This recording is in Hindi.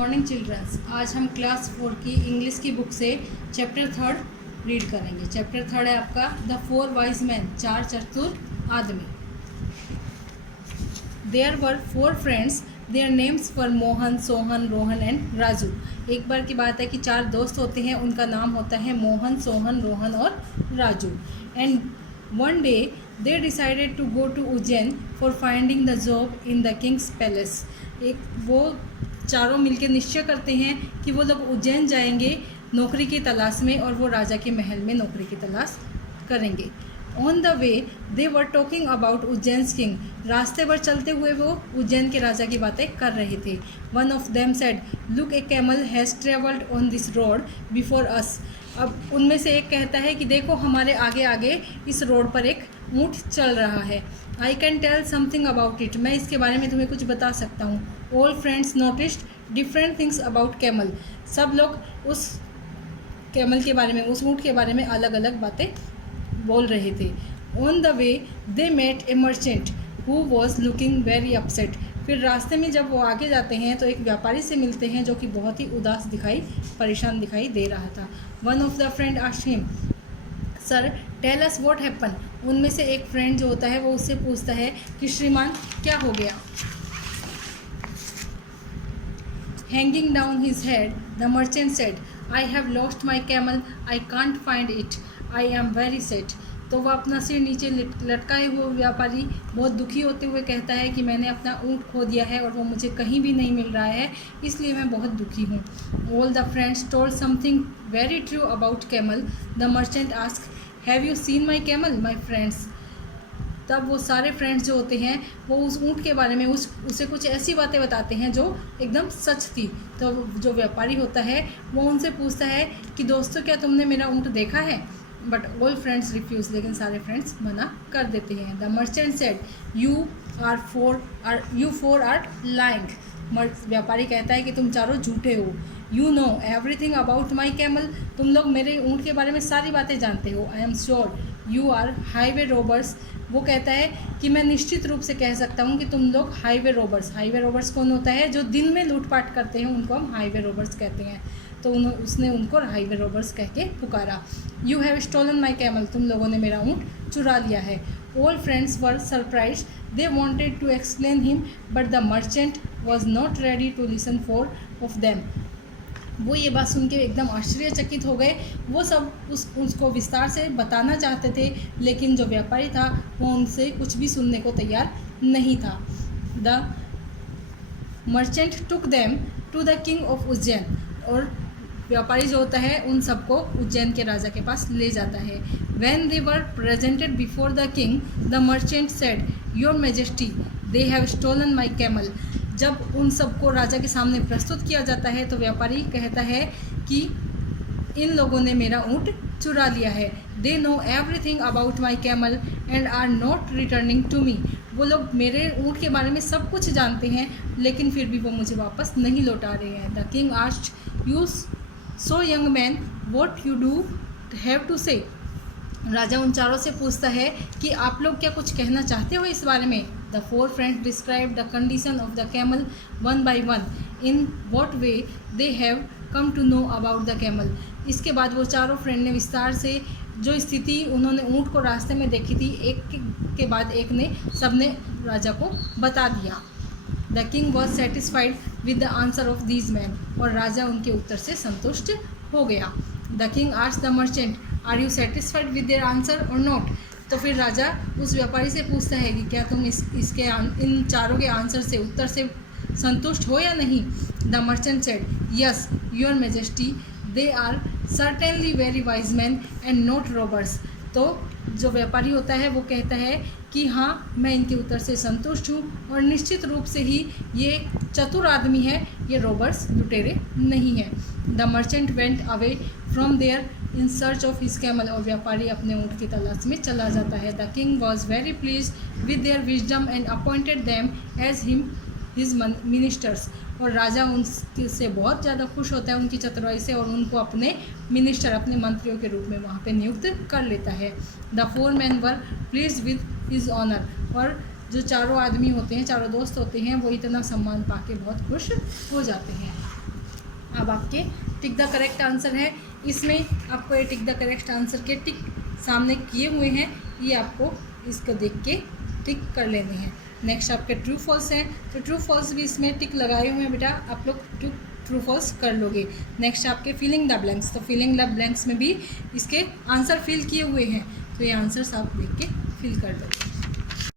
Morning children's. आज हम क्लास 4 की इंग्लिश की बुक से चैप्टर 3 रीड करेंगे। चैप्टर 3 है आपका द 4 वाइज मैन, 4 चतुर आदमी। There were 4 friends, their names were Mohan, Sohan, Rohan and Raju. एक बार की बात है कि 4 दोस्त होते हैं, उनका नाम होता है मोहन, सोहन, रोहन और Raju. And one day they decided to go to Ujjain for finding the job in the king's palace. एक वो चारों मिलकर निश्चय करते हैं कि वो लोग उज्जैन जाएंगे नौकरी की तलाश में, और वो राजा के महल में नौकरी की तलाश करेंगे। On the way they were talking about Ujjain's king. रास्ते पर चलते हुए वो उज्जैन के राजा की बातें कर रहे थे। One of them said, look A camel has travelled on this road before us. अब उनमें से एक कहता है कि देखो हमारे आगे आगे इस रोड पर एक ऊँट चल रहा है। I can tell something about it. मैं इसके बारे में तुम्हें कुछ बता सकता हूँ। All friends noticed different things about camel. सब लोग उस कैमल के बारे में, उस ऊँट के बारे में अलग अलग बातें बोल रहे थे। On the way they met a merchant who was looking very upset. फिर रास्ते में जब वो आगे जाते हैं तो एक व्यापारी से मिलते हैं जो कि बहुत ही उदास परेशान दिखाई दे रहा था। One of the friend asked him, sir tell us what happen. उनमें से एक फ्रेंड जो होता है वो उससे पूछता है कि श्रीमान क्या हो गया। Hanging down his head the merchant said, I have lost my camel, I can't find it, I am very sad. तो वह अपना सिर नीचे लटकाए हुए व्यापारी बहुत दुखी होते हुए कहता है कि मैंने अपना ऊँट खो दिया है और वो मुझे कहीं भी नहीं मिल रहा है, इसलिए मैं बहुत दुखी हूँ। All the friends told something very true about camel. The merchant ask, have you seen my camel my friends. तब वो सारे फ्रेंड्स जो होते हैं वो उस ऊँट के बारे में उसे कुछ ऐसी बातें बताते हैं जो एकदम सच थी। तो जो व्यापारी होता है वो उनसे पूछता है कि दोस्तों क्या तुमने मेरा ऊँट देखा है। But all friends refuse. लेकिन सारे फ्रेंड्स मना कर देते हैं। The merchant said, you four are lying. व्यापारी कहता है कि तुम चारों झूठे हो। You know everything about my camel. तुम लोग मेरे ऊँट के बारे में सारी बातें जानते हो। I am sure you are highway robbers. वो कहता है कि मैं निश्चित रूप से कह सकता हूँ कि तुम लोग हाईवे रोबर्स कौन होता है? जो दिन में लूटपाट करते हैं उनको हम हाईवे रोबर्स कहते हैं। तो उसने उनको हाईवे रोबर्स कह के पुकारा। You have stolen my camel. तुम लोगों ने मेरा ऊँट चुरा लिया है। All friends were surprise. They wanted to explain him but the merchant was not ready to listen four of them. वो ये बात सुन के एकदम आश्चर्यचकित हो गए। वो सब उसको विस्तार से बताना चाहते थे, लेकिन जो व्यापारी था वो उनसे कुछ भी सुनने को तैयार नहीं था। The merchant took them to the king of Ujjain. और व्यापारी जो होता है उन सबको उज्जैन के राजा के पास ले जाता है। When they were presented before the king, the merchant said, Your Majesty, they have stolen my camel. जब उन सबको राजा के सामने प्रस्तुत किया जाता है तो व्यापारी कहता है कि इन लोगों ने मेरा ऊँट चुरा लिया है। They know everything about my camel and are not returning to me. वो लोग मेरे ऊँट के बारे में सब कुछ जानते हैं, लेकिन फिर भी वो मुझे वापस नहीं लौटा रहे हैं। The king asked, you so young man, what you do have to say. राजा उन चारों से पूछता है कि आप लोग क्या कुछ कहना चाहते हो इस बारे में। The 4 friends describe the condition of the camel one by one, in what way they have come to know about the camel. इसके बाद वो चारों फ्रेंड ने विस्तार से जो स्थिति उन्होंने ऊँट को रास्ते में देखी थी, एक के बाद एक ने सबने राजा को बता दिया। The king was satisfied with the answer of these man. और राजा उनके उत्तर से संतुष्ट हो गया। The king asked the merchant, are you satisfied with their answer or not. तो फिर राजा उस व्यापारी से पूछता है कि क्या तुम इन चारों के आंसर से, उत्तर से संतुष्ट हो या नहीं। The merchant said, yes your majesty, they are certainly very wise man and not robbers. तो जो व्यापारी होता है वो कहता है कि हाँ मैं इनके उत्तर से संतुष्ट हूँ और निश्चित रूप से ही ये चतुर आदमी है, ये रॉबर्स लुटेरे नहीं है। The merchant went away from there in search of his camel. और व्यापारी अपने ऊँट की तलाश में चला जाता है। The king was very please with their wisdom and appointed them as his ministers. और राजा उनसे बहुत ज़्यादा खुश होता है उनकी चतुराई से, और उनको अपने मिनिस्टर, अपने मंत्रियों के रूप में वहाँ पे नियुक्त कर लेता है। The 4 man were please with his honour. और जो चारों आदमी होते हैं, चारों दोस्त होते हैं, वो इतना सम्मान पाके बहुत खुश हो जाते हैं। अब आपके टिक द करेक्ट आंसर है, इसमें आपको ये टिक द करेक्ट आंसर के टिक सामने किए हुए हैं, ये आपको इसको देख के टिक कर लेने हैं। नेक्स्ट आपके ट्रू फॉल्स हैं, तो ट्रू फॉल्स भी इसमें टिक लगाए हुए हैं बेटा, आप लोग ट्रू फॉल्स कर लोगे। नेक्स्ट आपके फिलिंग द ब्लैंक्स, तो फिलिंग द ब्लैंक्स में भी इसके आंसर फिल किए हुए हैं, तो ये आंसर्स आप देख के फिल कर लो।